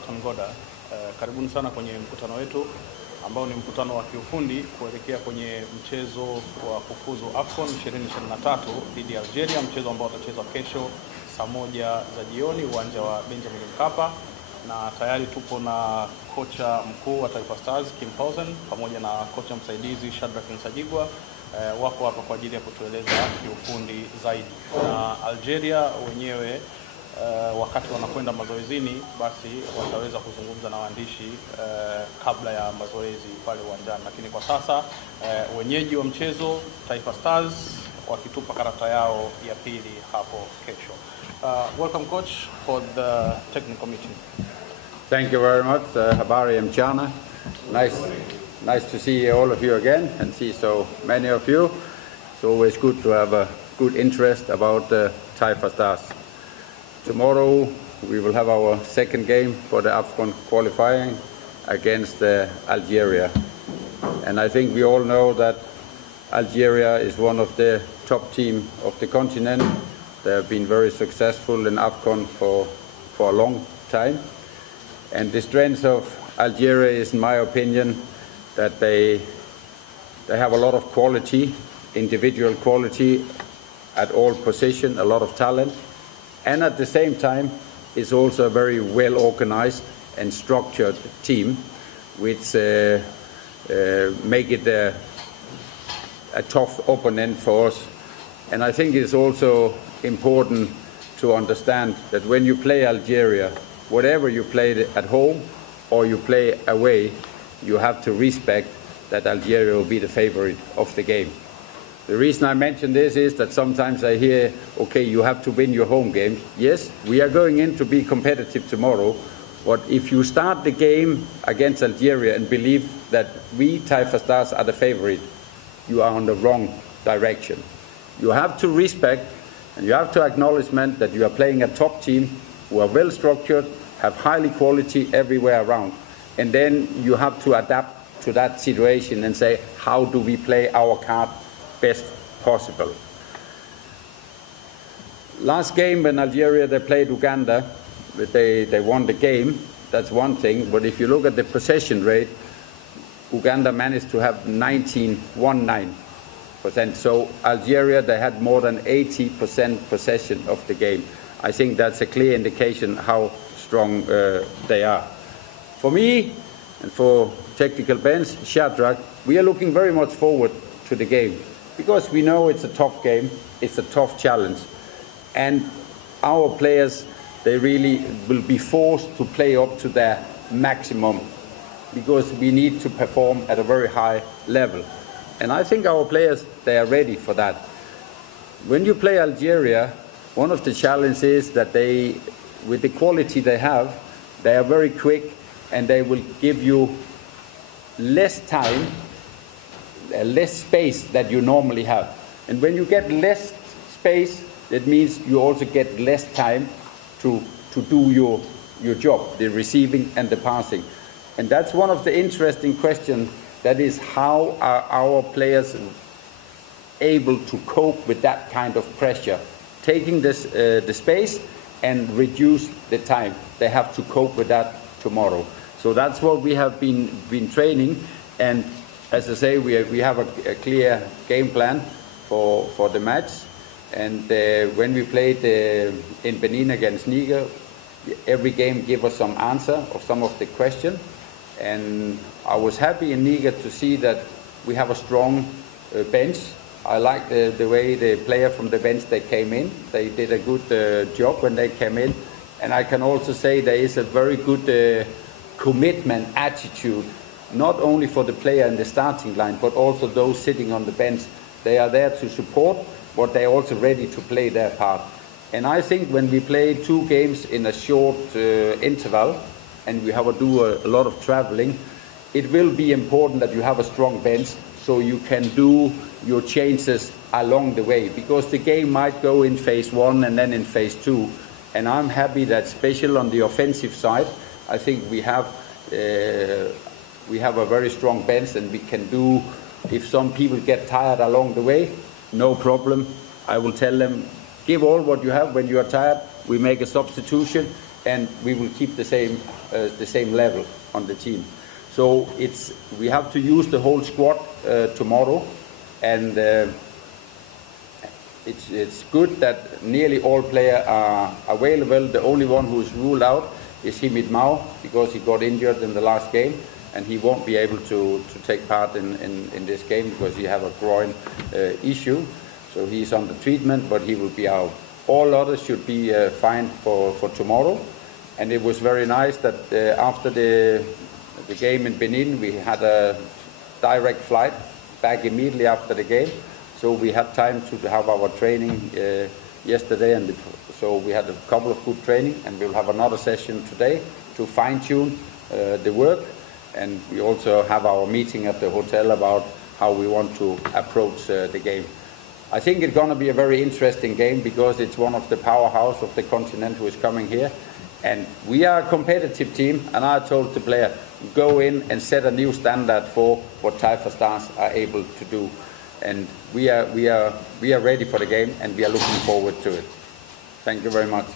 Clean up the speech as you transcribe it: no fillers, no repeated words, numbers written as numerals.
Ngoda. Karibuni sana kwenye mkutano wetu ambao ni mkutano wa kiufundi kuelekea kwenye mchezo wa kufuzu AFCON 2023 dhidi ya Algeria, mchezo ambao utachezwa kesho saa 1 za jioni uwanja wa Benjamin Mkapa, na tayari tupo na kocha mkuu wa Taifa Stars Poulsen pamoja na kocha msaidizi Nsajigwa. Wako hapa kwa ajili ya kutueleza kiufundi zaidi. Na Algeria wenyewe wakati wanakwenda mazoezini basi wataweza kuzungumza na waandishi kabla ya mazoezi pale uwanjani, lakini kwa sasa wenyeji wa mchezo Taifa Stars wakitupa karata yao ya pili hapo kesho. Welcome coach for the technical meeting. Thank you very much, Habari and Chana. Nice to see all of you again and see so many of you. It's always good to have a good interest about the Taifa Stars. Tomorrow we will have our second game for the AFCON qualifying against Algeria. And I think we all know that Algeria is one of the top teams of the continent. They have been very successful in AFCON for a long time. And the strength of Algeria is, in my opinion, that they have a lot of quality, individual quality at all positions, a lot of talent. And at the same time, it's also a very well-organized and structured team, which make it a tough opponent for us. And I think it's also important to understand that when you play Algeria, whatever you play at home or you play away, you have to respect that Algeria will be the favorite of the game. The reason I mention this is that sometimes I hear, okay, you have to win your home games. Yes, we are going in to be competitive tomorrow, but if you start the game against Algeria and believe that we, Taifa Stars, are the favorite, you are on the wrong direction. You have to respect and you have to acknowledge that you are playing a top team who are well structured, have highly quality everywhere around. And then you have to adapt to that situation and say, how do we play our card best possible? Last game when Algeria, they played Uganda, they won the game. That's one thing. But if you look at the possession rate, Uganda managed to have 19%. So Algeria, they had more than 80% possession of the game. I think that's a clear indication how strong they are. For me and for technical bench, Shadrach, we are looking very much forward to the game because we know it's a tough game, it's a tough challenge. And our players, they really will be forced to play up to their maximum because we need to perform at a very high level. And I think our players, they are ready for that. When you play Algeria, one of the challenges is that they, with the quality they have, they are very quick and they will give you less time, less space that you normally have. And when you get less space, that means you also get less time to do your job, the receiving and the passing. And that's one of the interesting questions, that is how are our players able to cope with that kind of pressure, taking this, the space and reduce the time. They have to cope with that tomorrow. So that's what we have been training, and as I say, we have a clear game plan for the match. And when we played in Benin against Niger, every game gave us some answer of some of the questions. And I was happy in Niger to see that we have a strong bench. I like the way the player from the bench, they came in. They did a good job when they came in. And I can also say there is a very good commitment attitude, not only for the player in the starting line, but also those sitting on the bench. They are there to support, but they're also ready to play their part. And I think when we play 2 games in a short interval, and we have to do a lot of traveling, it will be important that you have a strong bench so you can do your changes along the way, because the game might go in phase 1 and then in phase 2. And I'm happy that, especially on the offensive side, I think we have a very strong bench, and we can do, if some people get tired along the way, no problem. I will tell them, give all what you have. When you are tired, we make a substitution, and we will keep the same level on the team. So we have to use the whole squad tomorrow, and it's good that nearly all players are available. The only one who is ruled out is Himid Mao, because he got injured in the last game, and he won't be able to take part in this game because he have a groin issue. So he's under treatment, but he will be out. All others should be fine for tomorrow. And it was very nice that after the game in Benin, we had a direct flight back immediately after the game. So we had time to have our training yesterday, and so we had a couple of good training, and we'll have another session today to fine-tune the work. And we also have our meeting at the hotel about how we want to approach the game. I think it's going to be a very interesting game because it's one of the powerhouse of the continent who is coming here. And we are a competitive team, and I told the player, go in and set a new standard for what Taifa Stars are able to do. And we are ready for the game, and we are looking forward to it. Thank you very much.